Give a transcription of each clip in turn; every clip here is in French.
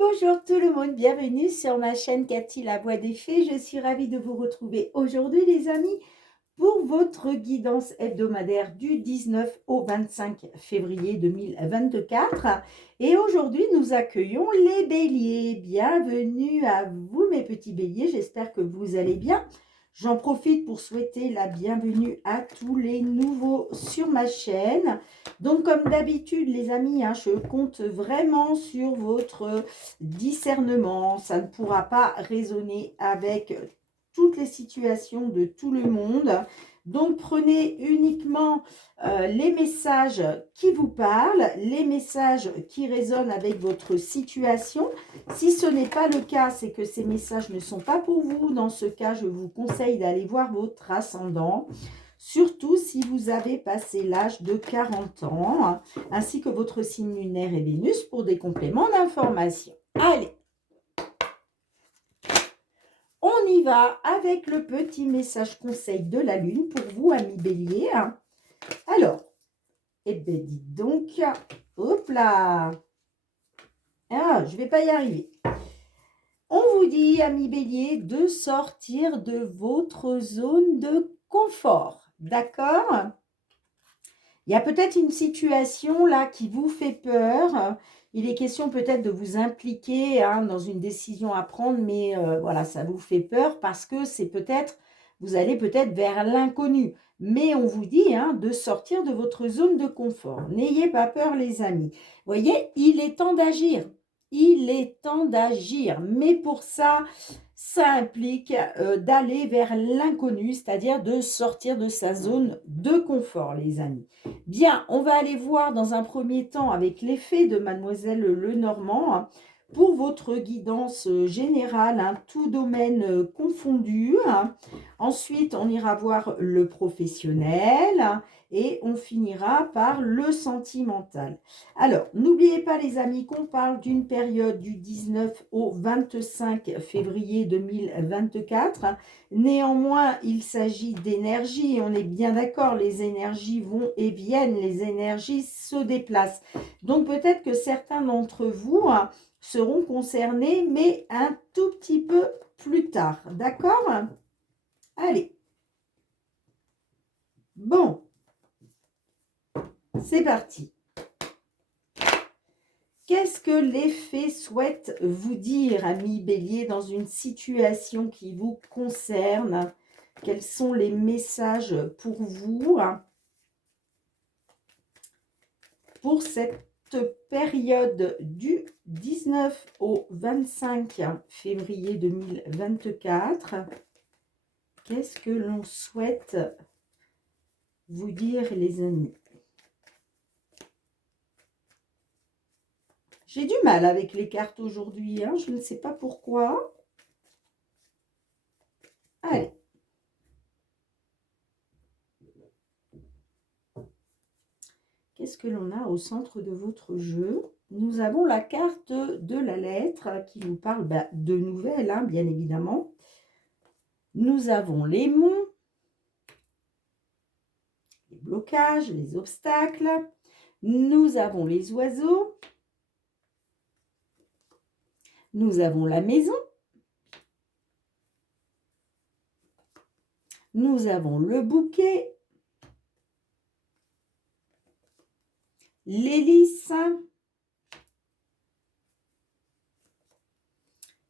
Bonjour tout le monde, bienvenue sur ma chaîne Cathy la voix des fées. Je suis ravie de vous retrouver aujourd'hui les amis pour votre guidance hebdomadaire du 19 au 25 février 2024. Et aujourd'hui nous accueillons les béliers. Bienvenue à vous mes petits béliers, j'espère que vous allez bien. J'en profite pour souhaiter la bienvenue à tous les nouveaux sur ma chaîne. Donc, comme d'habitude, les amis, je compte vraiment sur votre discernement. Ça ne pourra pas résonner avec toutes les situations de tout le monde. Donc, prenez uniquement les messages qui vous parlent, les messages qui résonnent avec votre situation. Si ce n'est pas le cas, c'est que ces messages ne sont pas pour vous. Dans ce cas, je vous conseille d'aller voir votre ascendant. Surtout si vous avez passé l'âge de 40 ans, ainsi que votre signe lunaire et Vénus pour des compléments d'information. Allez, on y va avec le petit message conseil de la Lune pour vous, amis béliers. Alors, eh bien, dites donc, hop là, je ne vais pas y arriver. On vous dit, amis béliers, de sortir de votre zone de confort, d'accord ? Il y a peut-être une situation là qui vous fait peur. Il est question peut-être de vous impliquer dans une décision à prendre, mais voilà, ça vous fait peur parce que c'est peut-être, vous allez peut-être vers l'inconnu. Mais on vous dit de sortir de votre zone de confort. N'ayez pas peur les amis. Vous voyez, il est temps d'agir. Il est temps d'agir. Mais pour ça, ça implique d'aller vers l'inconnu, c'est-à-dire de sortir de sa zone de confort les amis. Bien, on va aller voir dans un premier temps avec l'effet de Mademoiselle Lenormand pour votre guidance générale, tout domaine confondu. Ensuite, on ira voir le professionnel et on finira par le sentimental. Alors, n'oubliez pas les amis qu'on parle d'une période du 19 au 25 février 2024. Néanmoins, il s'agit d'énergie. On est bien d'accord, les énergies vont et viennent, les énergies se déplacent. Donc, peut-être que certains d'entre vous seront concernés, mais un tout petit peu plus tard. D'accord ? Allez. Bon. C'est parti. Qu'est-ce que les fées souhaitent vous dire, amis béliers, dans une situation qui vous concerne? Quels sont les messages pour vous pour cette période du 19 au 25 février 2024? Qu'est-ce que l'on souhaite vous dire, les amis? J'ai du mal avec les cartes aujourd'hui, je ne sais pas pourquoi. Allez. Qu'est-ce que l'on a au centre de votre jeu? Nous avons la carte de la lettre qui vous parle de nouvelles, bien évidemment. Nous avons les monts, les blocages, les obstacles. Nous avons les oiseaux. Nous avons la maison. Nous avons le bouquet. L'hélice.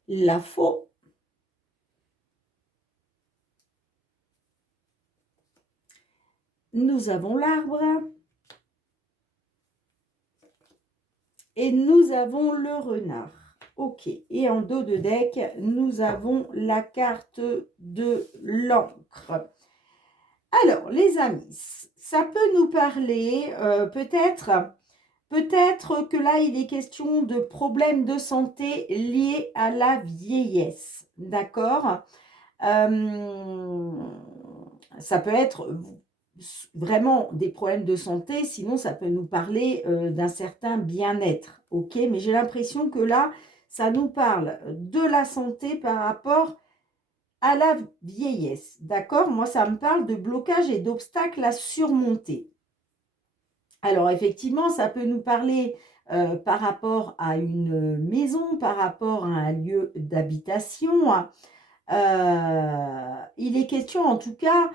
La faux. Nous avons l'arbre. Et nous avons le renard. Ok. Et en dos de deck, nous avons la carte de l'encre. Alors, les amis, ça peut nous parler peut-être que là, il est question de problèmes de santé liés à la vieillesse. D'accord ? Ça peut être vraiment des problèmes de santé, sinon ça peut nous parler d'un certain bien-être. Ok ? Mais j'ai l'impression que là, ça nous parle de la santé par rapport à la vieillesse, d'accord? Moi, ça me parle de blocage et d'obstacles à surmonter. Alors, effectivement, ça peut nous parler par rapport à une maison, par rapport à un lieu d'habitation. Il est question, en tout cas,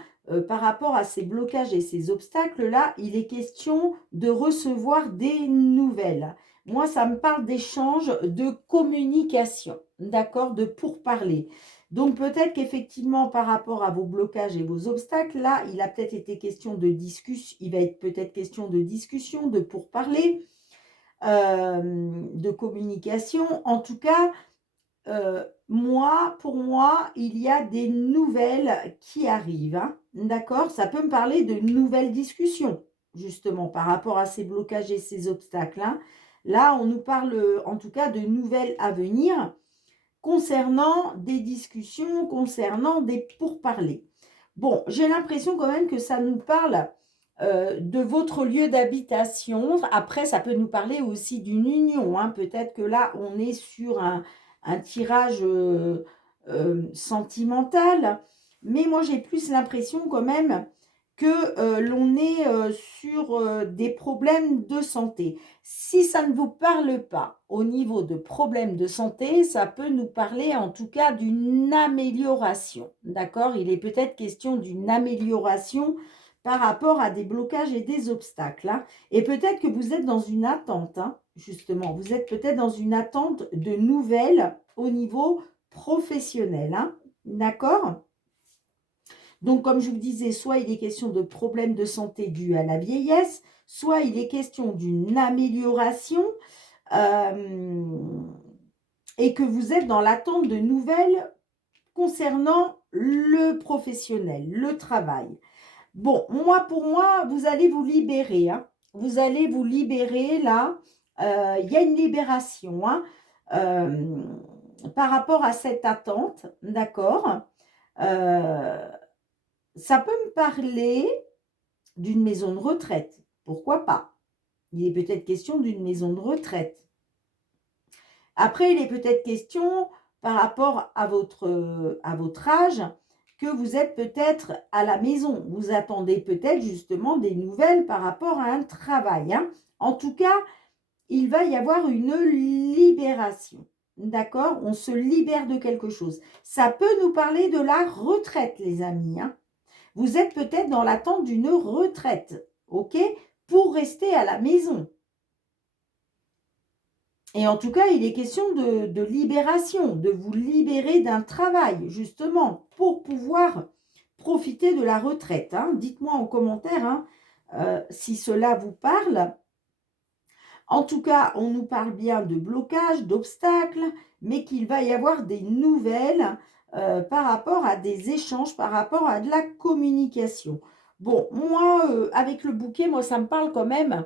par rapport à ces blocages et ces obstacles-là, il est question de recevoir des nouvelles. Moi, ça me parle d'échange, de communication, d'accord, de pourparler. Donc, peut-être qu'effectivement, par rapport à vos blocages et vos obstacles, là, il a peut-être été question de discussion, il va être peut-être question de discussion, de pourparler, de communication. En tout cas, pour moi, il y a des nouvelles qui arrivent, hein, d'accord? Ça peut me parler de nouvelles discussions, justement, par rapport à ces blocages et ces obstacles, hein. Là, on nous parle, en tout cas, de nouvelles à venir concernant des discussions, concernant des pourparlers. Bon, j'ai l'impression quand même que ça nous parle de votre lieu d'habitation. Après, ça peut nous parler aussi d'une union, hein. Peut-être que là, on est sur un tirage sentimental. Mais moi, j'ai plus l'impression quand même que l'on est sur des problèmes de santé. Si ça ne vous parle pas au niveau de problèmes de santé, ça peut nous parler en tout cas d'une amélioration. D'accord? Il est peut-être question d'une amélioration par rapport à des blocages et des obstacles, hein. Et peut-être que vous êtes dans une attente, hein, justement. Vous êtes peut-être dans une attente de nouvelles au niveau professionnel, hein. D'accord? Donc, comme je vous disais, soit il est question de problèmes de santé dus à la vieillesse, soit il est question d'une amélioration et que vous êtes dans l'attente de nouvelles concernant le professionnel, le travail. Bon, pour moi, vous allez vous libérer, hein. Vous allez vous libérer là. Il y a une libération, hein, par rapport à cette attente, d'accord? Ça peut me parler d'une maison de retraite. Pourquoi pas? Il est peut-être question d'une maison de retraite. Après, il est peut-être question, par rapport à votre âge, que vous êtes peut-être à la maison. Vous attendez peut-être justement des nouvelles par rapport à un travail, hein. En tout cas, il va y avoir une libération. D'accord? On se libère de quelque chose. Ça peut nous parler de la retraite, les amis, hein. Vous êtes peut-être dans l'attente d'une retraite, ok? Pour rester à la maison. Et en tout cas, il est question de libération, de vous libérer d'un travail, justement, pour pouvoir profiter de la retraite, hein. Dites-moi en commentaire, hein, si cela vous parle. En tout cas, on nous parle bien de blocage, d'obstacles, mais qu'il va y avoir des nouvelles par rapport à des échanges, par rapport à de la communication. Bon, moi, avec le bouquet, moi, ça me parle quand même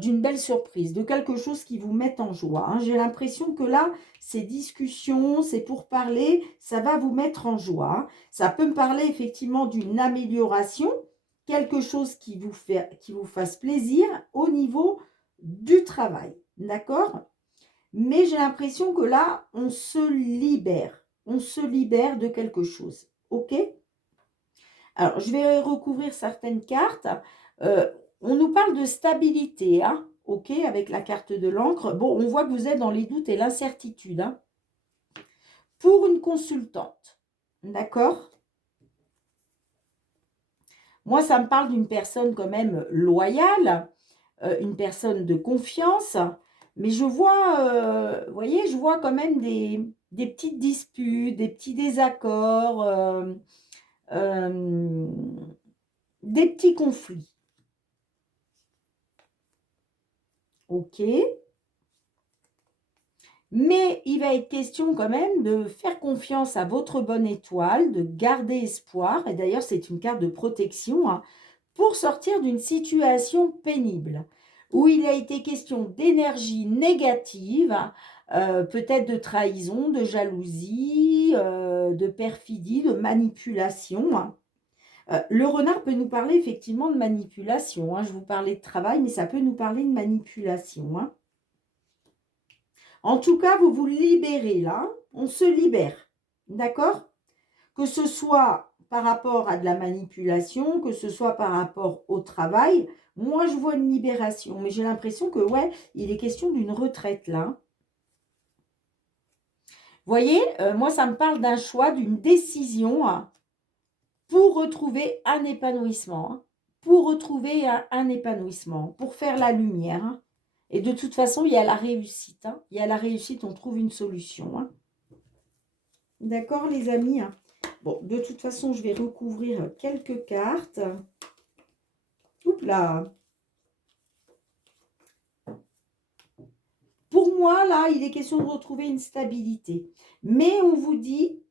d'une belle surprise, de quelque chose qui vous met en joie, hein. J'ai l'impression que là, ces discussions, ces pourparlers, ça va vous mettre en joie, hein. Ça peut me parler effectivement d'une amélioration, quelque chose qui vous fasse plaisir au niveau du travail, d'accord? Mais j'ai l'impression que là, on se libère de quelque chose, ok? Alors, je vais recouvrir certaines cartes. On nous parle de stabilité, hein, ok, avec la carte de l'encre. Bon, on voit que vous êtes dans les doutes et l'incertitude, hein, pour une consultante, d'accord? Moi, ça me parle d'une personne quand même loyale, une personne de confiance, mais je vois, vous voyez, je vois quand même des petites disputes, des petits désaccords, des petits conflits. Ok. Mais il va être question quand même de faire confiance à votre bonne étoile, de garder espoir. Et d'ailleurs, c'est une carte de protection, hein, pour sortir d'une situation pénible, où il a été question d'énergie négative, peut-être de trahison, de jalousie, de perfidie, de manipulation, hein. Le renard peut nous parler effectivement de manipulation, hein. Je vous parlais de travail, mais ça peut nous parler de manipulation, hein. En tout cas, vous vous libérez là, on se libère, d'accord? Que ce soit par rapport à de la manipulation, que ce soit par rapport au travail, moi, je vois une libération. Mais j'ai l'impression que, ouais, il est question d'une retraite, là. Vous voyez, moi, ça me parle d'un choix, d'une décision pour retrouver un épanouissement. Pour retrouver un épanouissement, pour faire la lumière. Et de toute façon, il y a la réussite. Il y a la réussite, on trouve une solution. D'accord, les amis? Bon, de toute façon, je vais recouvrir quelques cartes. Oups là. Pour moi, là, il est question de retrouver une stabilité. Mais on vous dit,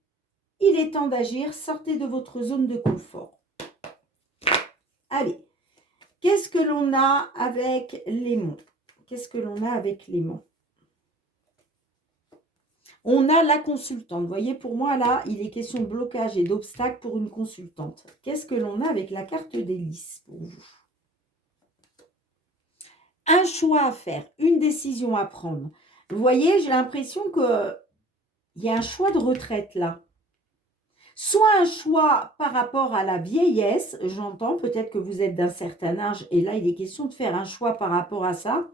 il est temps d'agir. Sortez de votre zone de confort. Allez, qu'est-ce que l'on a avec l'aimant? Qu'est-ce que l'on a avec l'aimant? On a la consultante. Vous voyez, pour moi, là, il est question de blocage et d'obstacle pour une consultante. Qu'est-ce que l'on a avec la carte des lys pour vous? Un choix à faire, une décision à prendre. Vous voyez, j'ai l'impression qu'il y a un choix de retraite là. Soit un choix par rapport à la vieillesse, j'entends, peut-être que vous êtes d'un certain âge, et là, il est question de faire un choix par rapport à ça.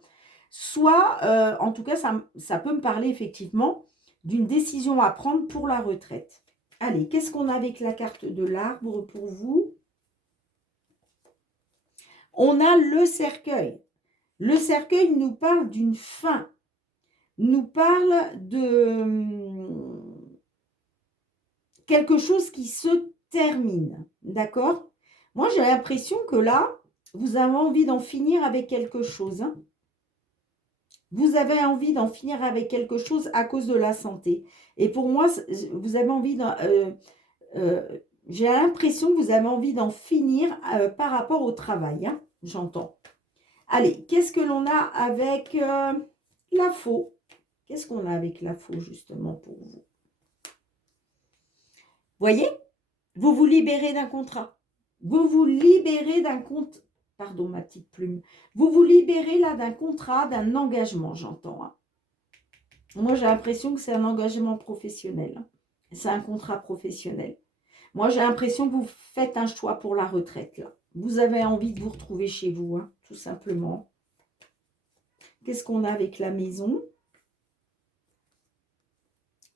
Soit, en tout cas, ça peut me parler effectivement d'une décision à prendre pour la retraite. Allez, qu'est-ce qu'on a avec la carte de l'arbre pour vous? On a le cercueil. Le cercueil nous parle d'une fin, nous parle de quelque chose qui se termine, d'accord? Moi, j'ai l'impression que là, vous avez envie d'en finir avec quelque chose. Vous avez envie d'en finir avec quelque chose à cause de la santé. Et pour moi, vous avez envie j'ai l'impression que vous avez envie d'en finir par rapport au travail, j'entends. Allez, qu'est-ce que l'on a avec la faux? Qu'est-ce qu'on a avec la faux, justement, pour vous? Voyez, vous vous libérez d'un contrat. Vous vous libérez d'un compte. Pardon, ma petite plume. Vous vous libérez là d'un contrat, d'un engagement, j'entends. Moi, j'ai l'impression que c'est un engagement professionnel. C'est un contrat professionnel. Moi, j'ai l'impression que vous faites un choix pour la retraite, là. Vous avez envie de vous retrouver chez vous, tout simplement. Qu'est-ce qu'on a avec la maison?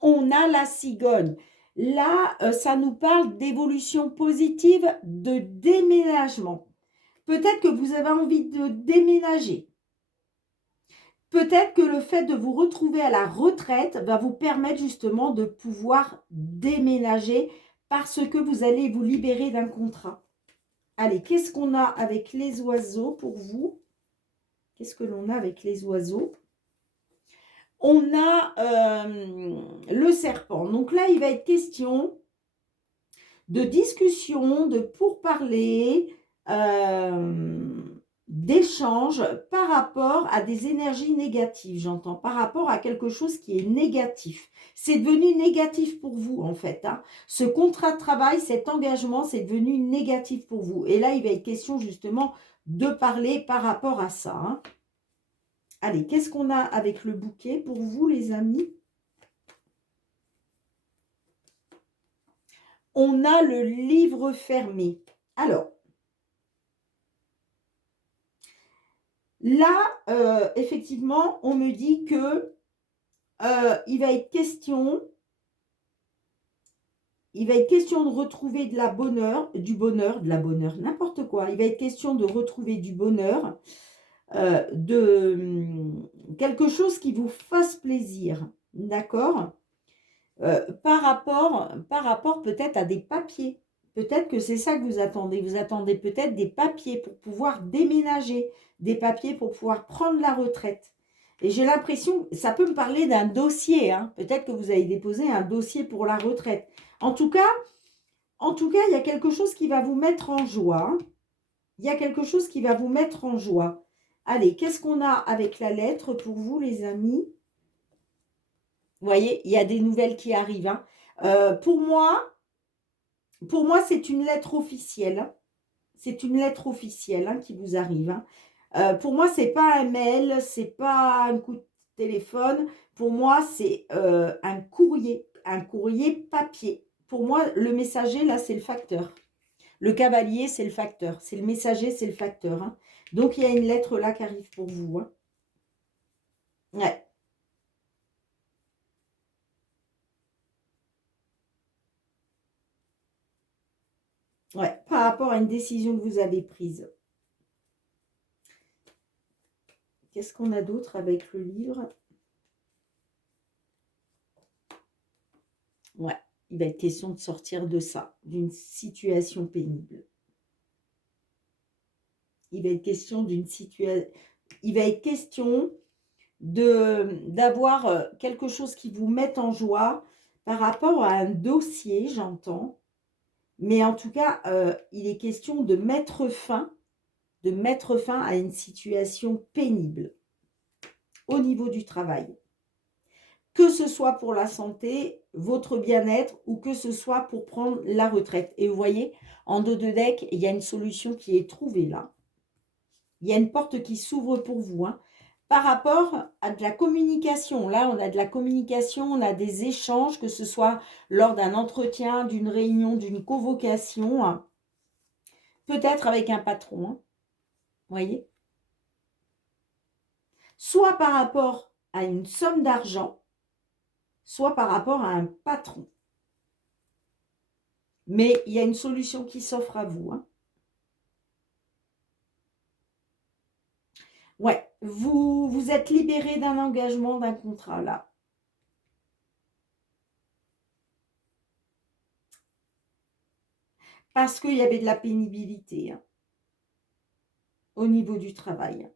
On a la cigogne. Là, ça nous parle d'évolution positive, de déménagement. Peut-être que vous avez envie de déménager. Peut-être que le fait de vous retrouver à la retraite va vous permettre justement de pouvoir déménager parce que vous allez vous libérer d'un contrat. Allez, qu'est-ce qu'on a avec les oiseaux pour vous? Qu'est-ce que l'on a avec les oiseaux? On a le serpent. Donc là, il va être question de discussion, de pourparlers, d'échanges par rapport à des énergies négatives, j'entends, par rapport à quelque chose qui est négatif. C'est devenu négatif pour vous, en fait. Ce contrat de travail, cet engagement, c'est devenu négatif pour vous. Et là, il va être question, justement, de parler par rapport à ça. Allez, qu'est-ce qu'on a avec le bouquet pour vous, les amis? On a le livre fermé. Alors, là, effectivement, on me dit que il va être question de retrouver de la bonheur, du bonheur, de la bonheur, n'importe quoi. Il va être question de retrouver du bonheur, quelque chose qui vous fasse plaisir, d'accord? Par rapport peut-être à des papiers. Peut-être que c'est ça que vous attendez. Vous attendez peut-être des papiers pour pouvoir déménager, des papiers pour pouvoir prendre la retraite. Et j'ai l'impression, ça peut me parler d'un dossier. Peut-être que vous avez déposé un dossier pour la retraite. En tout cas, il y a quelque chose qui va vous mettre en joie. Il y a quelque chose qui va vous mettre en joie. Allez, qu'est-ce qu'on a avec la lettre pour vous, les amis? Vous voyez, il y a des nouvelles qui arrivent. Pour moi, c'est une lettre officielle. C'est une lettre officielle qui vous arrive. Pour moi, ce n'est pas un mail, ce n'est pas un coup de téléphone. Pour moi, c'est un courrier papier. pour moi, le messager, là, c'est le facteur. Le cavalier, c'est le facteur. C'est le messager, c'est le facteur. Hein. Donc, il y a une lettre là qui arrive pour vous. Hein. Ouais. Ouais, par rapport à une décision que vous avez prise. Qu'est-ce qu'on a d'autre avec le livre? Ouais, il va être question de sortir de ça, d'une situation pénible. Il va être question d'une situation... Il va être question d'avoir quelque chose qui vous mette en joie par rapport à un dossier, j'entends. Mais en tout cas, il est question de mettre fin à une situation pénible au niveau du travail. Que ce soit pour la santé, votre bien-être ou que ce soit pour prendre la retraite. Et vous voyez, en dos de deck, il y a une solution qui est trouvée là. Il y a une porte qui s'ouvre pour vous. Hein. Par rapport à de la communication, là, on a de la communication, on a des échanges, que ce soit lors d'un entretien, d'une réunion, d'une convocation, hein. Peut-être avec un patron, hein. Vous voyez? Soit par rapport à une somme d'argent, soit par rapport à un patron. Mais il y a une solution qui s'offre à vous. Hein. Ouais, vous êtes libéré d'un engagement, d'un contrat là. Parce qu'il y avait de la pénibilité hein, au niveau du travail.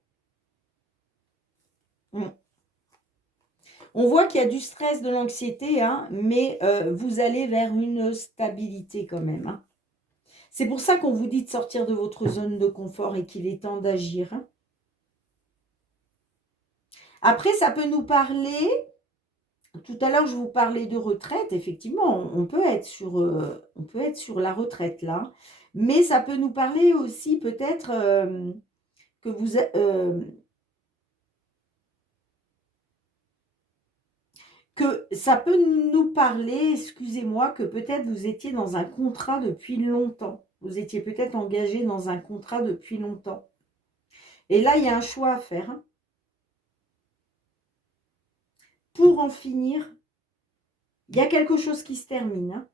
On voit qu'il y a du stress, de l'anxiété, hein, mais vous allez vers une stabilité quand même. Hein. C'est pour ça qu'on vous dit de sortir de votre zone de confort et qu'il est temps d'agir. Hein. Après, ça peut nous parler... Tout à l'heure, je vous parlais de retraite. Effectivement, on peut être sur la retraite là. Mais ça peut nous parler aussi peut-être que vous... que ça peut nous parler, excusez-moi, que peut-être vous étiez dans un contrat depuis longtemps. Vous étiez peut-être engagé dans un contrat depuis longtemps. Et là, il y a un choix à faire. Hein. Pour en finir, il y a quelque chose qui se termine. Hein.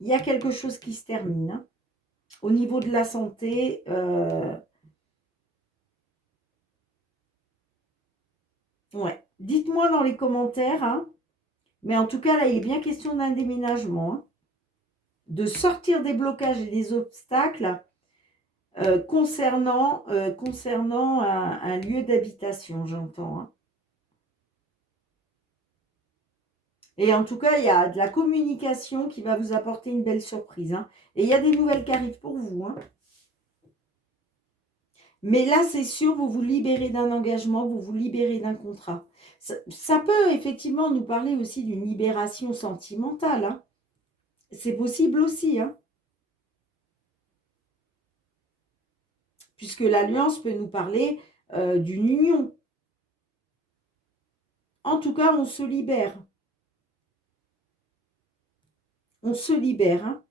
Il y a quelque chose qui se termine. Hein. Au niveau de la santé, ouais. Dites-moi dans les commentaires. Hein. Mais en tout cas, là, il est bien question d'un déménagement. Hein. De sortir des blocages et des obstacles concernant un lieu d'habitation, j'entends. Hein. Et en tout cas, il y a de la communication qui va vous apporter une belle surprise. Hein. Et il y a des nouvelles qui arrivent pour vous. Hein. Mais là, c'est sûr, vous vous libérez d'un engagement, vous vous libérez d'un contrat. Ça peut effectivement nous parler aussi d'une libération sentimentale. Hein. C'est possible aussi. Hein. Puisque l'alliance peut nous parler d'une union. En tout cas, on se libère. On se libère. Hein.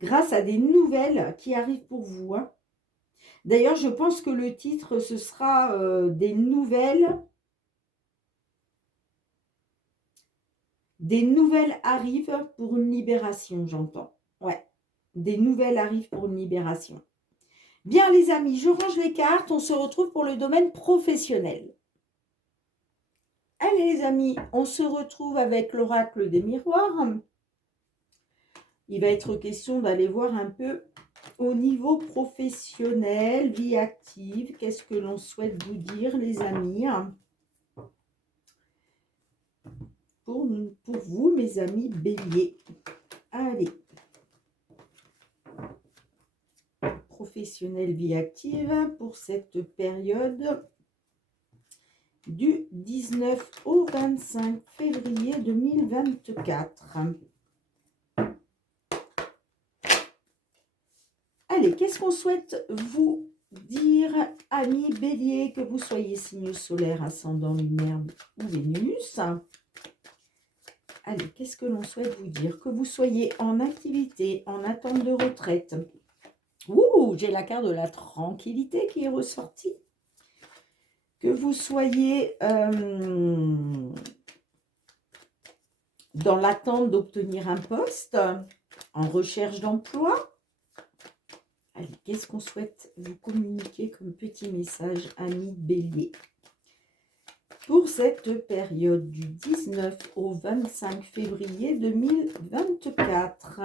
Grâce à des nouvelles qui arrivent pour vous. Hein. D'ailleurs, je pense que le titre, ce sera des nouvelles. Des nouvelles arrivent pour une libération, j'entends. Ouais, des nouvelles arrivent pour une libération. Bien, les amis, je range les cartes. On se retrouve pour le domaine professionnel. Allez, les amis, on se retrouve avec l'oracle des miroirs. Il va être question d'aller voir un peu au niveau professionnel, vie active. Qu'est-ce que l'on souhaite vous dire, les amis? Pour vous, mes amis béliers. Allez. Professionnel, vie active pour cette période du 19 au 25 février 2024. Allez, qu'est-ce qu'on souhaite vous dire, amis béliers, que vous soyez signe solaire, ascendant, lunaire ou Vénus? Allez, qu'est-ce que l'on souhaite vous dire? Que vous soyez en activité, en attente de retraite. Ouh, j'ai la carte de la tranquillité qui est ressortie. Que vous soyez dans l'attente d'obtenir un poste, en recherche d'emploi. Allez, qu'est-ce qu'on souhaite vous communiquer comme petit message, amis Bélier? Pour cette période du 19 au 25 février 2024.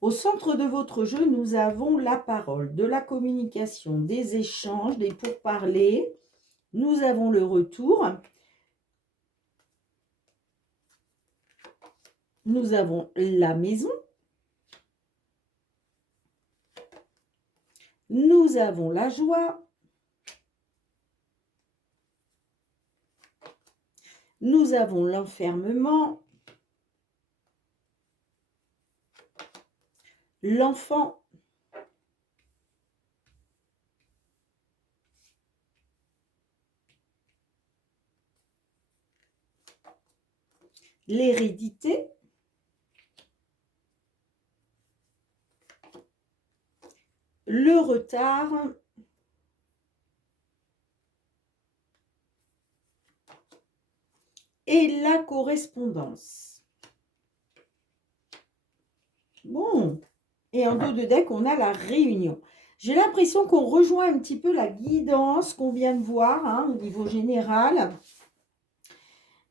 Au centre de votre jeu, nous avons la parole, de la communication, des échanges, des pourparlers. Nous avons le retour. Nous avons la maison. Nous avons la joie. Nous avons l'enfermement. L'enfant. L'hérédité. Le retard. Et la correspondance. Bon. Et en dos de deck, on a la réunion. J'ai l'impression qu'on rejoint un petit peu la guidance qu'on vient de voir hein, au niveau général.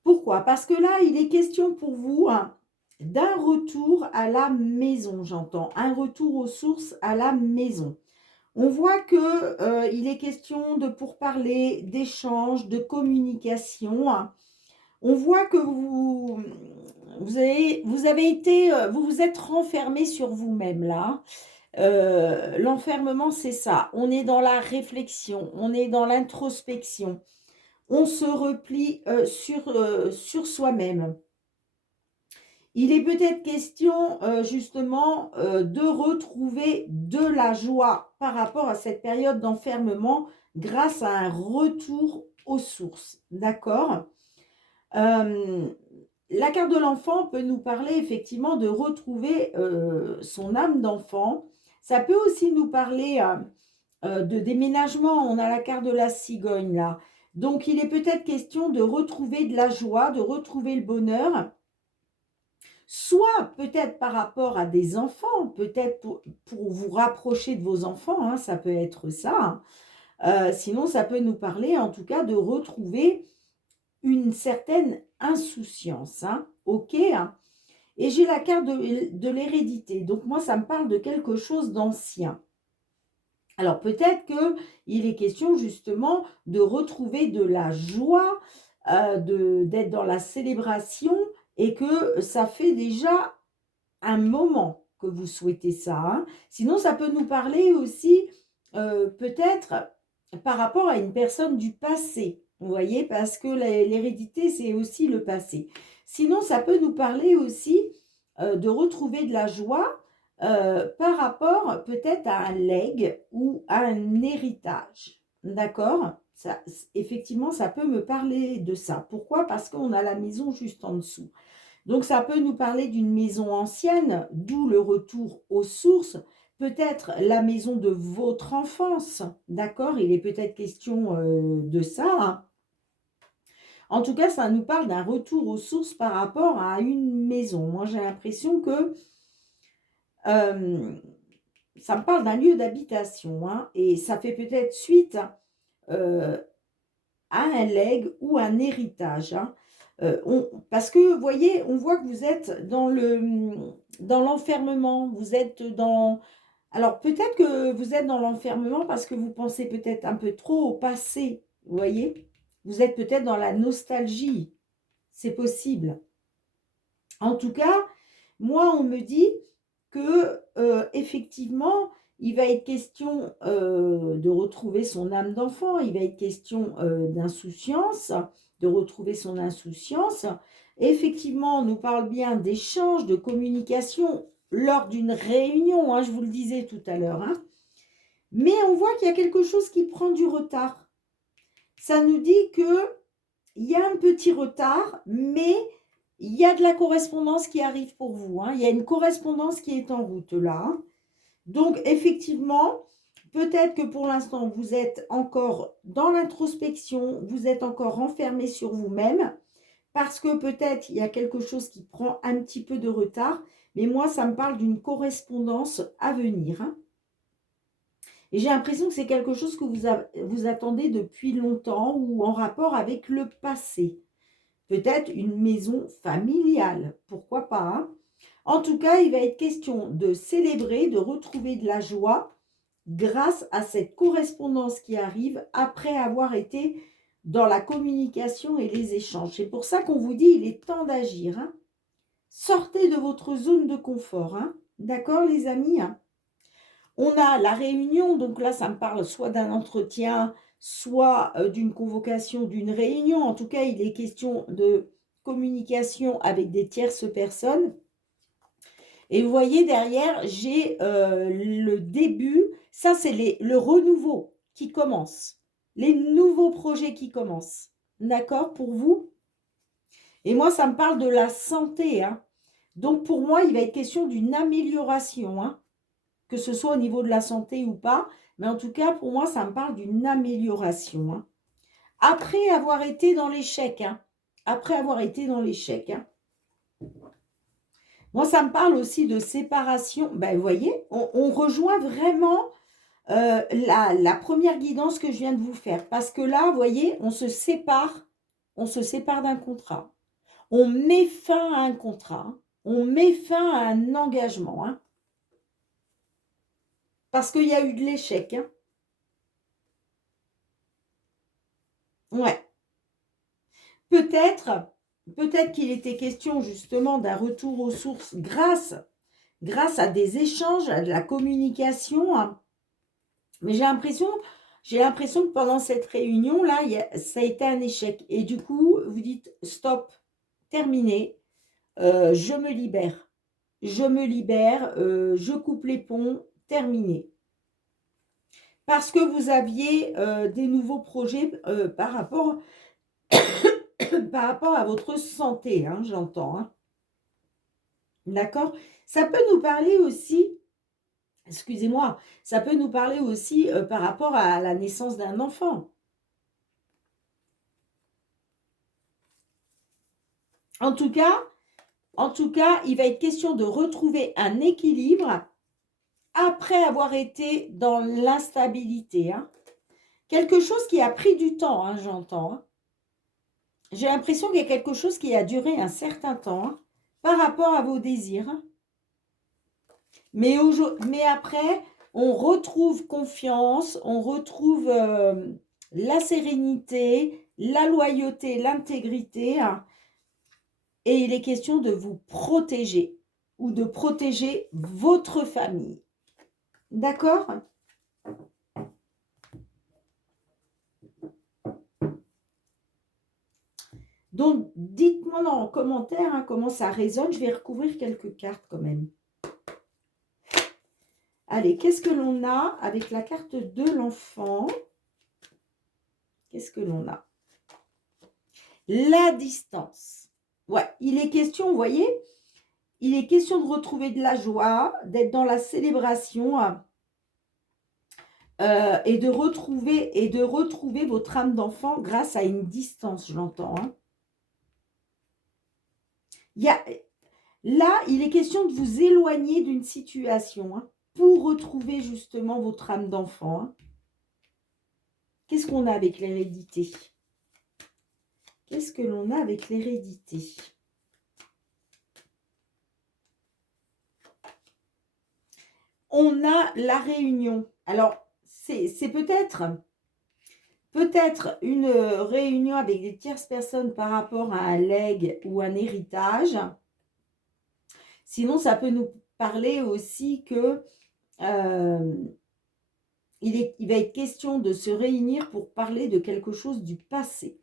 Pourquoi? Parce que là, il est question pour vous hein, d'un retour à la maison, j'entends. Un retour aux sources à la maison. On voit que il est question de pourparler, d'échange, de communication. On voit que vous vous êtes renfermé sur vous-même là. L'enfermement, c'est ça. On est dans la réflexion, on est dans l'introspection. On se replie sur soi-même. Il est peut-être question justement de retrouver de la joie par rapport à cette période d'enfermement grâce à un retour aux sources. D'accord? La carte de l'enfant peut nous parler effectivement de retrouver son âme d'enfant. Ça peut aussi nous parler de déménagement. On a la carte de la cigogne là. Donc, il est peut-être question de retrouver de la joie, de retrouver le bonheur. Soit peut-être par rapport à des enfants, peut-être pour vous rapprocher de vos enfants, hein, ça peut être ça. Sinon, ça peut nous parler en tout cas de retrouver une certaine insouciance. Hein, ok hein. Et j'ai la carte de l'hérédité. Donc moi, ça me parle de quelque chose d'ancien. Alors peut-être qu'il est question justement de retrouver de la joie, d'être dans la célébration et que ça fait déjà un moment que vous souhaitez ça. Hein. Sinon, ça peut nous parler aussi peut-être par rapport à une personne du passé. Vous voyez, parce que l'hérédité, c'est aussi le passé. Sinon, ça peut nous parler aussi de retrouver de la joie par rapport peut-être à un legs ou à un héritage. D'accord? Effectivement, ça peut me parler de ça. Pourquoi? Parce qu'on a la maison juste en dessous. Donc, ça peut nous parler d'une maison ancienne, d'où le retour aux sources. Peut-être la maison de votre enfance. D'accord? Il est peut-être question de ça. Hein. En tout cas, ça nous parle d'un retour aux sources par rapport à une maison. Moi, j'ai l'impression que ça me parle d'un lieu d'habitation. Hein, et ça fait peut-être suite à un legs ou un héritage. Hein. Parce que, vous voyez, on voit que vous êtes dans l'enfermement. Vous êtes dans... Alors, peut-être que vous êtes dans l'enfermement parce que vous pensez peut-être un peu trop au passé. Vous voyez? Vous êtes peut-être dans la nostalgie. C'est possible. En tout cas, moi, on me dit que effectivement, il va être question de retrouver son âme d'enfant, il va être question d'insouciance, de retrouver son insouciance. Effectivement, on nous parle bien d'échange, de communication lors d'une réunion, hein, je vous le disais tout à l'heure. Hein. Mais on voit qu'il y a quelque chose qui prend du retard. Ça nous dit qu'il y a un petit retard, mais il y a de la correspondance qui arrive pour vous. Hein. Il y a une correspondance qui est en route là. Hein. Donc, effectivement, peut-être que pour l'instant, vous êtes encore dans l'introspection, vous êtes encore renfermé sur vous-même, parce que peut-être il y a quelque chose qui prend un petit peu de retard, mais moi, ça me parle d'une correspondance à venir. Hein. Et j'ai l'impression que c'est quelque chose que vous attendez depuis longtemps ou en rapport avec le passé. Peut-être une maison familiale, pourquoi pas. Hein. En tout cas, il va être question de célébrer, de retrouver de la joie grâce à cette correspondance qui arrive après avoir été dans la communication et les échanges. C'est pour ça qu'on vous dit il est temps d'agir. Hein. Sortez de votre zone de confort. Hein. D'accord, les amis? Hein. On a la réunion, donc là, ça me parle soit d'un entretien, soit d'une convocation d'une réunion. En tout cas, il est question de communication avec des tierces personnes. Et vous voyez, derrière, j'ai le début. Ça, c'est le renouveau qui commence. Les nouveaux projets qui commencent. D'accord, pour vous? Et moi, ça me parle de la santé. Hein. Donc, pour moi, il va être question d'une amélioration. Hein. Que ce soit au niveau de la santé ou pas. Mais en tout cas, pour moi, ça me parle d'une amélioration. Hein. Après avoir été dans l'échec. Hein. Après avoir été dans l'échec. Hein. Moi, ça me parle aussi de séparation. Ben, vous voyez, on rejoint vraiment la première guidance que je viens de vous faire. Parce que là, vous voyez, on se sépare d'un contrat. On met fin à un contrat. Hein. On met fin à un engagement. Hein. Parce qu'il y a eu de l'échec. Hein. Ouais. Peut-être qu'il était question justement d'un retour aux sources grâce à des échanges, à de la communication. Hein. Mais j'ai l'impression que pendant cette réunion-là, ça a été un échec. Et du coup, vous dites stop, terminé, je me libère. Je coupe les ponts, terminé. Parce que vous aviez des nouveaux projets par rapport à votre santé, hein, j'entends. Hein. D'accord? Ça peut nous parler aussi, excusez-moi, ça peut nous parler aussi par rapport à la naissance d'un enfant. En tout cas, il va être question de retrouver un équilibre après avoir été dans l'instabilité. Hein. Quelque chose qui a pris du temps, hein, j'entends. Hein. J'ai l'impression qu'il y a quelque chose qui a duré un certain temps hein, par rapport à vos désirs. Hein. Mais après, on retrouve confiance, on retrouve la sérénité, la loyauté, l'intégrité. Hein, et il est question de vous protéger ou de protéger votre famille. D'accord? Donc, dites-moi en commentaire hein, comment ça résonne. Je vais recouvrir quelques cartes quand même. Allez, qu'est-ce que l'on a avec la carte de l'enfant? Qu'est-ce que l'on a? La distance. Ouais, il est question, vous voyez, il est question de retrouver de la joie, d'être dans la célébration et de retrouver votre âme d'enfant grâce à une distance, j'entends. Hein. Là, il est question de vous éloigner d'une situation hein, pour retrouver justement votre âme d'enfant. Hein. Qu'est-ce qu'on a avec l'hérédité? Qu'est-ce que l'on a avec l'hérédité? On a la réunion. Alors, c'est peut-être une réunion avec des tierces personnes par rapport à un legs ou un héritage. Sinon, ça peut nous parler aussi que il va être question de se réunir pour parler de quelque chose du passé.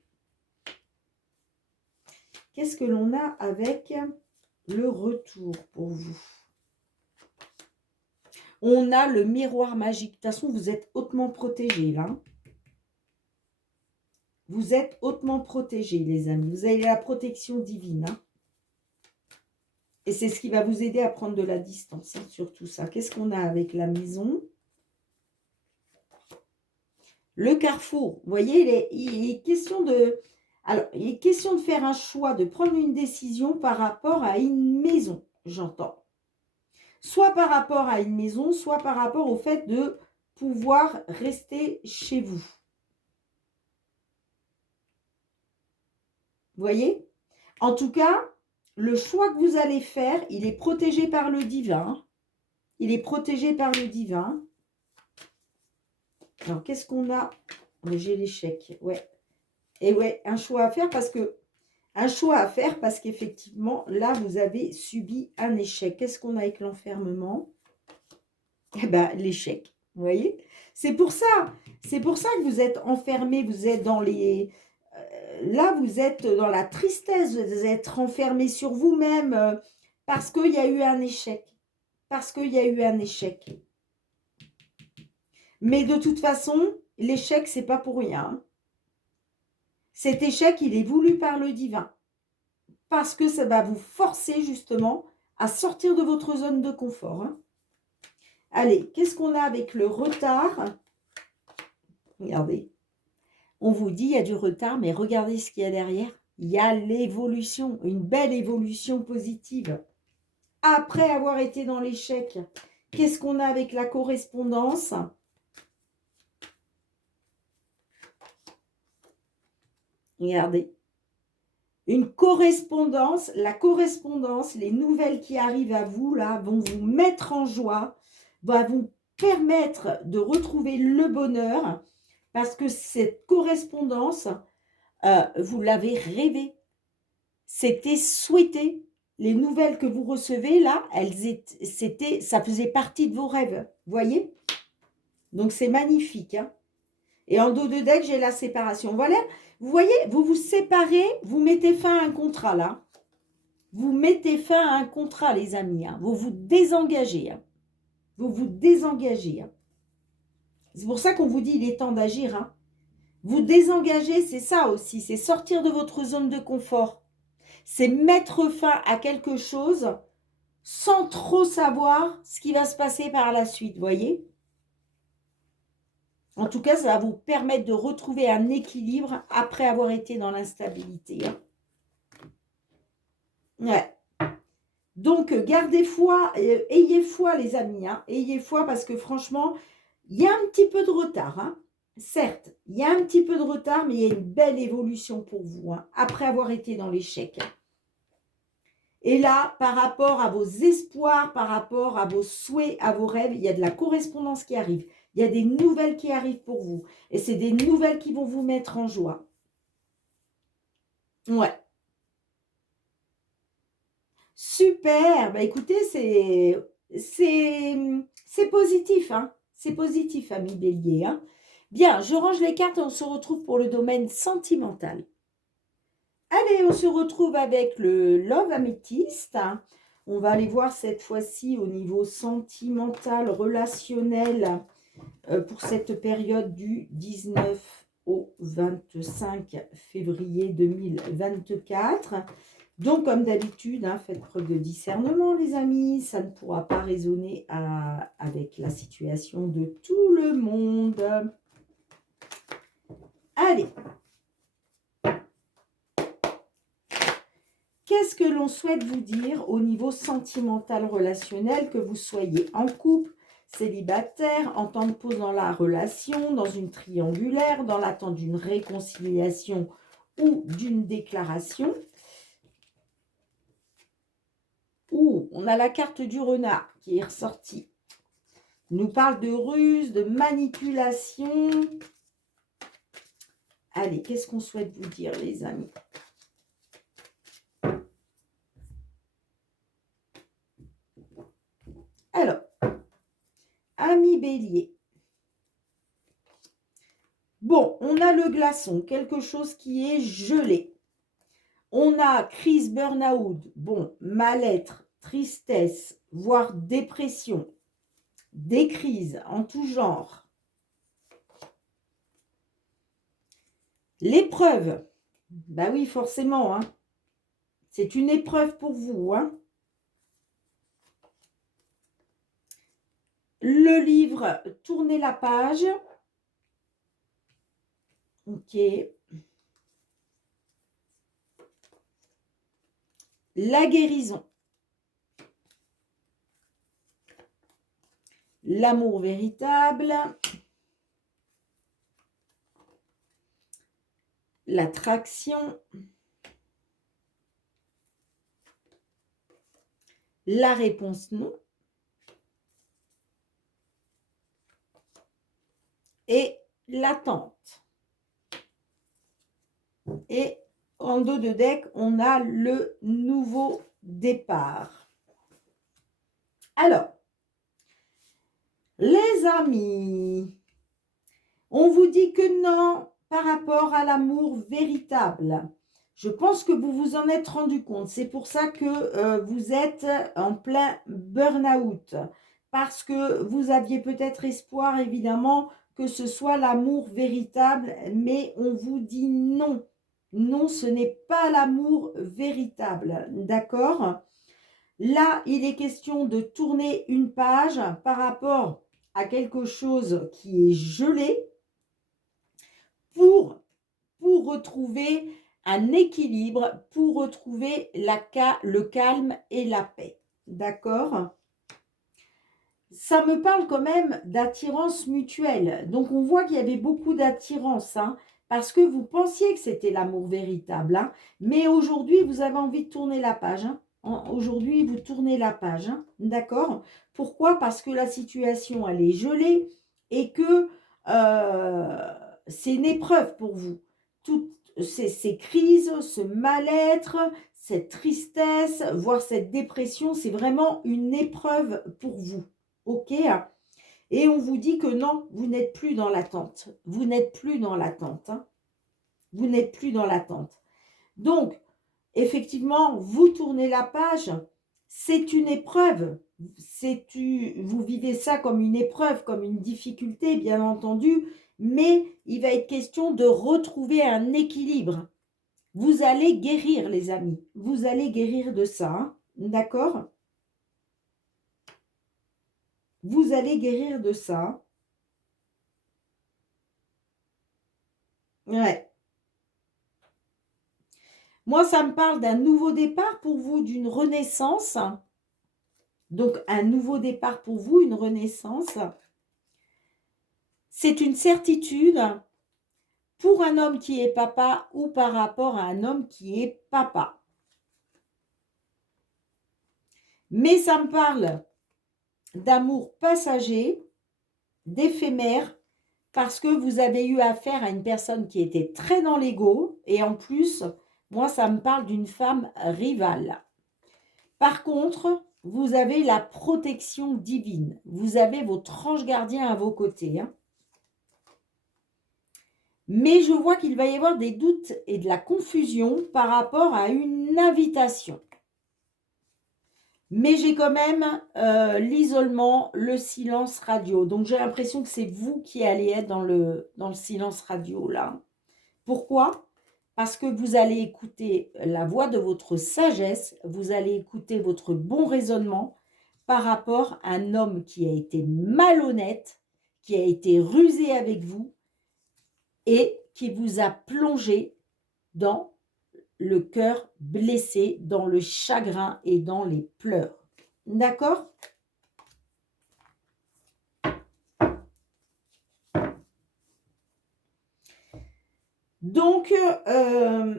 Qu'est-ce que l'on a avec le retour pour vous? On a le miroir magique. De toute façon, vous êtes hautement protégés, là. Vous êtes hautement protégés, les amis. Vous avez la protection divine, hein. Et c'est ce qui va vous aider à prendre de la distance, hein, sur tout ça. Qu'est-ce qu'on a avec la maison? Le carrefour. Vous voyez, il est question de... Alors, il est question de faire un choix, de prendre une décision par rapport à une maison, j'entends. Soit par rapport à une maison, soit par rapport au fait de pouvoir rester chez vous. Vous voyez? En tout cas, le choix que vous allez faire, il est protégé par le divin. Il est protégé par le divin. Alors, qu'est-ce qu'on a? J'ai l'échec, ouais. Et ouais, un choix à faire parce qu'effectivement, là, vous avez subi un échec. Qu'est-ce qu'on a avec l'enfermement? Eh bien, l'échec, vous voyez? C'est pour ça que vous êtes enfermé, vous êtes dans les... là, vous êtes dans la tristesse, vous êtes renfermé sur vous-même parce qu'il y a eu un échec. Parce qu'il y a eu un échec. Mais de toute façon, l'échec, c'est pas pour rien. Cet échec, il est voulu par le divin. Parce que ça va vous forcer justement à sortir de votre zone de confort, hein. Allez, qu'est-ce qu'on a avec le retard? Regardez. On vous dit il y a du retard, mais regardez ce qu'il y a derrière. Il y a l'évolution, une belle évolution positive. Après avoir été dans l'échec, qu'est-ce qu'on a avec la correspondance? Regardez. Une correspondance, la correspondance, les nouvelles qui arrivent à vous, là, vont vous mettre en joie, vont vous permettre de retrouver le bonheur, parce que cette correspondance, vous l'avez rêvé. C'était souhaité. Les nouvelles que vous recevez, là, ça faisait partie de vos rêves. Vous voyez? Donc, c'est magnifique, hein. Et en dos de deck, j'ai la séparation. Voilà, vous voyez, vous vous séparez, vous mettez fin à un contrat, là. Vous mettez fin à un contrat, les amis, hein. Vous vous désengagez, hein. Vous vous désengagez, hein. C'est pour ça qu'on vous dit, il est temps d'agir, hein. Vous désengager, c'est ça aussi, c'est sortir de votre zone de confort. C'est mettre fin à quelque chose sans trop savoir ce qui va se passer par la suite, vous voyez? En tout cas, ça va vous permettre de retrouver un équilibre après avoir été dans l'instabilité, hein. Ouais. Donc, gardez foi, ayez foi, les amis, hein. Ayez foi parce que franchement, il y a un petit peu de retard, hein. Certes, il y a un petit peu de retard, mais il y a une belle évolution pour vous, hein, après avoir été dans l'échec. Et là, par rapport à vos espoirs, par rapport à vos souhaits, à vos rêves, il y a de la correspondance qui arrive. Il y a des nouvelles qui arrivent pour vous. Et c'est des nouvelles qui vont vous mettre en joie. Ouais. Super. Bah, écoutez, c'est positif, hein. C'est positif, ami Bélier, hein. Bien, je range les cartes et on se retrouve pour le domaine sentimental. Allez, on se retrouve avec le Love Améthyste. On va aller voir cette fois-ci au niveau sentimental, relationnel, pour cette période du 19 au 25 février 2024. Donc, comme d'habitude, hein, faites preuve de discernement, les amis. Ça ne pourra pas résonner avec la situation de tout le monde. Allez. Qu'est-ce que l'on souhaite vous dire au niveau sentimental relationnel, que vous soyez en couple, célibataire, en temps de pause dans la relation, dans une triangulaire, dans l'attente d'une réconciliation ou d'une déclaration? Ouh, on a la carte du renard qui est ressortie. Il nous parle de ruse, de manipulation. Allez, qu'est-ce qu'on souhaite vous dire, les amis? Alors, ami Bélier. Bon, on a le glaçon, quelque chose qui est gelé. On a crise, burn-out, bon, mal-être, tristesse, voire dépression. des crises en tout genre. L'épreuve, bah oui, forcément, hein. C'est une épreuve pour vous, hein. Le livre, tournez la page. Ok. La guérison. L'amour véritable. L'attraction. La réponse non. Et l'attente. Et en dos de deck, on a le nouveau départ. Alors, les amis, on vous dit que non par rapport à l'amour véritable. Je pense que vous vous en êtes rendu compte. C'est pour ça que vous êtes en plein burn-out. Parce que vous aviez peut-être espoir, évidemment, que ce soit l'amour véritable. Mais on vous dit non. Non, ce n'est pas l'amour véritable. D'accord ? Là, il est question de tourner une page par rapport à quelque chose qui est gelé pour retrouver un équilibre, pour retrouver le calme et la paix. D'accord ? Ça me parle quand même d'attirance mutuelle. Donc, on voit qu'il y avait beaucoup d'attirance, hein, parce que vous pensiez que c'était l'amour véritable. Hein, mais aujourd'hui, vous avez envie de tourner la page. Hein. Aujourd'hui, vous tournez la page. Hein, d'accord ? Pourquoi ? Parce que la situation, elle est gelée et que c'est une épreuve pour vous. Toutes ces crises, ce mal-être, cette tristesse, voire cette dépression, c'est vraiment une épreuve pour vous. Ok ? Et on vous dit que non, vous n'êtes plus dans l'attente. Vous n'êtes plus dans l'attente. Hein. Vous n'êtes plus dans l'attente. Donc, effectivement, vous tournez la page. C'est une épreuve. Vous vivez ça comme une épreuve, comme une difficulté, bien entendu. Mais il va être question de retrouver un équilibre. Vous allez guérir, les amis. Vous allez guérir de ça. Hein. D'accord ? Vous allez guérir de ça. Ouais. Moi, ça me parle d'un nouveau départ pour vous, d'une renaissance. Donc, un nouveau départ pour vous, une renaissance. C'est une certitude pour un homme qui est papa ou par rapport à un homme qui est papa. Mais ça me parle d'amour passager, d'éphémère, parce que vous avez eu affaire à une personne qui était très dans l'ego. Et en plus, moi, ça me parle d'une femme rivale. Par contre, vous avez la protection divine. Vous avez votre ange gardien à vos côtés. Hein. Mais je vois qu'il va y avoir des doutes et de la confusion par rapport à une invitation. Mais j'ai quand même l'isolement, le silence radio. Donc, j'ai l'impression que c'est vous qui allez être dans le silence radio, là. Pourquoi ? Parce que vous allez écouter la voix de votre sagesse, vous allez écouter votre bon raisonnement par rapport à un homme qui a été malhonnête, qui a été rusé avec vous et qui vous a plongé dans le cœur blessé, dans le chagrin et dans les pleurs. D'accord ? Donc,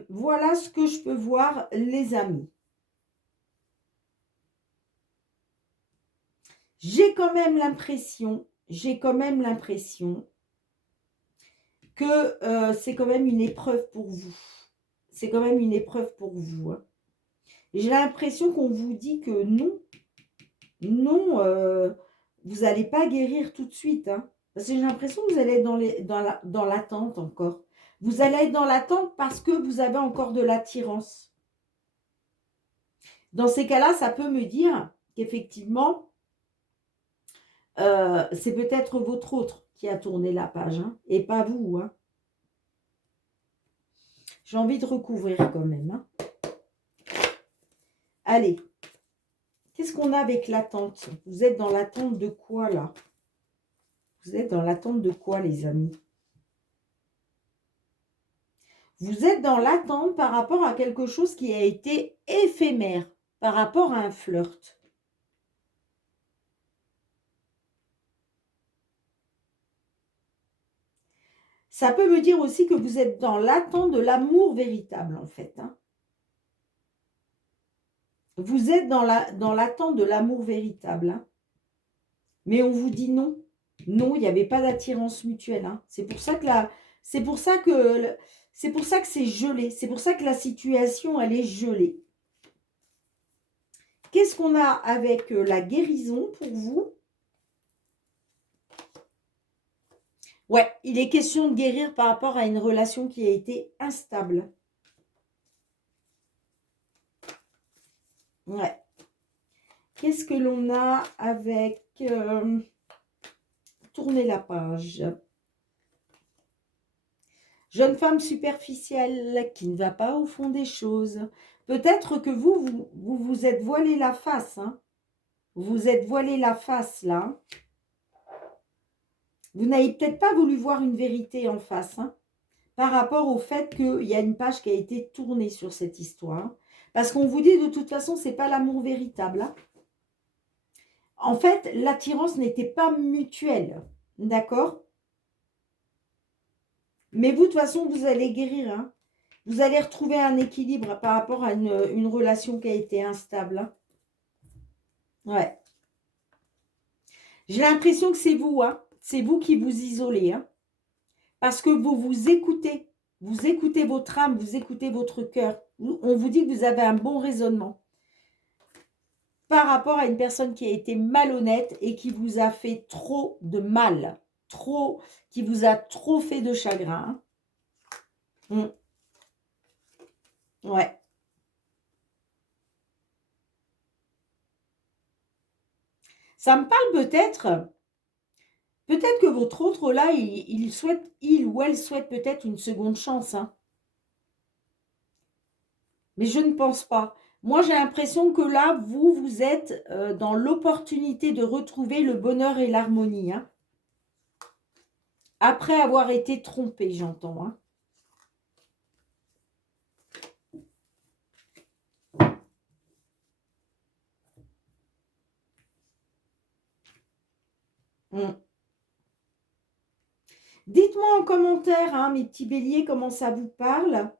voilà ce que je peux voir, les amis. J'ai quand même l'impression que c'est quand même une épreuve pour vous. C'est quand même une épreuve pour vous. Hein. J'ai l'impression qu'on vous dit que non, vous n'allez pas guérir tout de suite. Hein. Parce que j'ai l'impression que vous allez être dans l'attente encore. Vous allez être dans l'attente parce que vous avez encore de l'attirance. Dans ces cas-là, ça peut me dire qu'effectivement, c'est peut-être votre autre qui a tourné la page, hein, et pas vous. Hein. J'ai envie de recouvrir quand même. Hein. Allez, qu'est-ce qu'on a avec l'attente? Vous êtes dans l'attente de quoi, là? Vous êtes dans l'attente de quoi, les amis? Vous êtes dans l'attente par rapport à quelque chose qui a été éphémère, par rapport à un flirt. Ça peut me dire aussi que vous êtes dans l'attente de l'amour véritable, en fait. Hein. Vous êtes dans l'attente de l'amour véritable. Hein. Mais on vous dit non. Non, il n'y avait pas d'attirance mutuelle. Hein. C'est pour ça que c'est gelé. C'est pour ça que la situation, elle est gelée. Qu'est-ce qu'on a avec la guérison pour vous? Ouais, il est question de guérir par rapport à une relation qui a été instable. Ouais. Qu'est-ce que l'on a avec... tourner la page. Jeune femme superficielle qui ne va pas au fond des choses. Peut-être que vous êtes voilé la face. Hein. Vous êtes voilé la face, là. Vous n'avez peut-être pas voulu voir une vérité en face. Hein, par rapport au fait qu'il y a une page qui a été tournée sur cette histoire. Parce qu'on vous dit de toute façon, ce n'est pas l'amour véritable. Hein. En fait, l'attirance n'était pas mutuelle. D'accord? Mais vous, de toute façon, vous allez guérir. Hein. Vous allez retrouver un équilibre par rapport à une relation qui a été instable. Hein. Ouais. J'ai l'impression que c'est vous. Hein. C'est vous qui vous isolez. Hein. Parce que vous vous écoutez. Vous écoutez votre âme, vous écoutez votre cœur. On vous dit que vous avez un bon raisonnement. Par rapport à une personne qui a été malhonnête et qui vous a fait trop de mal. Qui vous a trop fait de chagrin. Hein. Ouais. Ça me parle peut-être que votre autre là, il ou elle souhaite peut-être une seconde chance. Hein. Mais je ne pense pas. Moi, j'ai l'impression que là, vous êtes dans l'opportunité de retrouver le bonheur et l'harmonie. Hein. Après avoir été trompé, j'entends. Hein. Dites-moi en commentaire, hein, mes petits béliers, comment ça vous parle.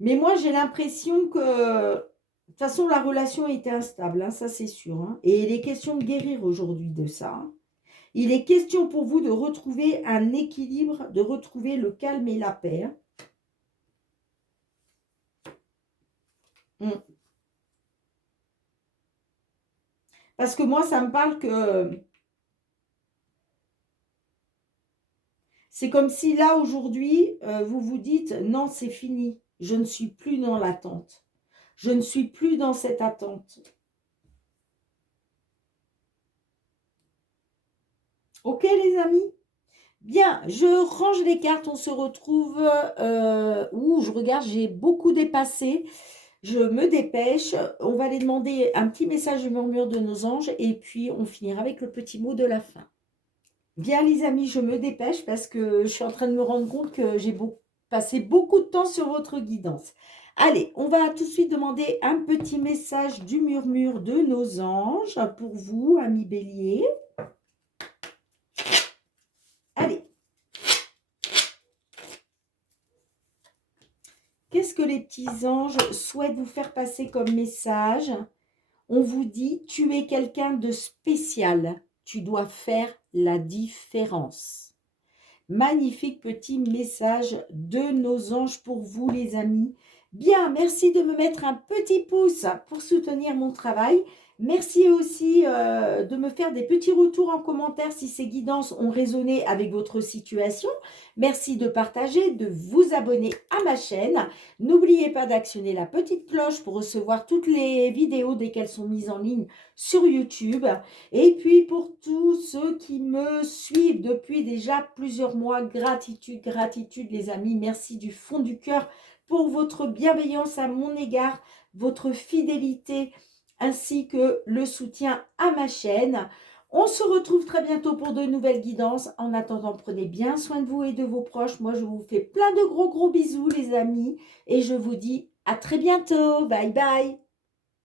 Mais moi, j'ai l'impression que, de toute façon, la relation était instable, hein, ça c'est sûr. Hein. Et il est question de guérir aujourd'hui de ça. Hein. Il est question pour vous de retrouver un équilibre, de retrouver le calme et la paix. Hein. Parce que moi, ça me parle que c'est comme si là, aujourd'hui, vous vous dites, non, c'est fini. Je ne suis plus dans l'attente. Je ne suis plus dans cette attente. Ok, les amis? Bien, je range les cartes. On se retrouve... je regarde, j'ai beaucoup dépassé. Je me dépêche. On va aller demander un petit message de murmure de nos anges. Et puis, on finira avec le petit mot de la fin. Bien, les amis, je me dépêche parce que je suis en train de me rendre compte que j'ai passé beaucoup de temps sur votre guidance. Allez, on va tout de suite demander un petit message du murmure de nos anges pour vous, amis béliers. Allez. Qu'est-ce que les petits anges souhaitent vous faire passer comme message? On vous dit, tu es quelqu'un de spécial. Tu dois faire la différence. Magnifique petit message de nos anges pour vous, les amis. Bien, merci de me mettre un petit pouce pour soutenir mon travail. Merci aussi de me faire des petits retours en commentaire si ces guidances ont résonné avec votre situation. Merci de partager, de vous abonner à ma chaîne. N'oubliez pas d'actionner la petite cloche pour recevoir toutes les vidéos dès qu'elles sont mises en ligne sur YouTube. Et puis pour tous ceux qui me suivent depuis déjà plusieurs mois, gratitude, gratitude les amis. Merci du fond du cœur pour votre bienveillance à mon égard, votre fidélité, ainsi que le soutien à ma chaîne. On se retrouve très bientôt pour de nouvelles guidances. En attendant, prenez bien soin de vous et de vos proches. Moi, je vous fais plein de gros bisous, les amis. Et je vous dis à très bientôt. Bye bye.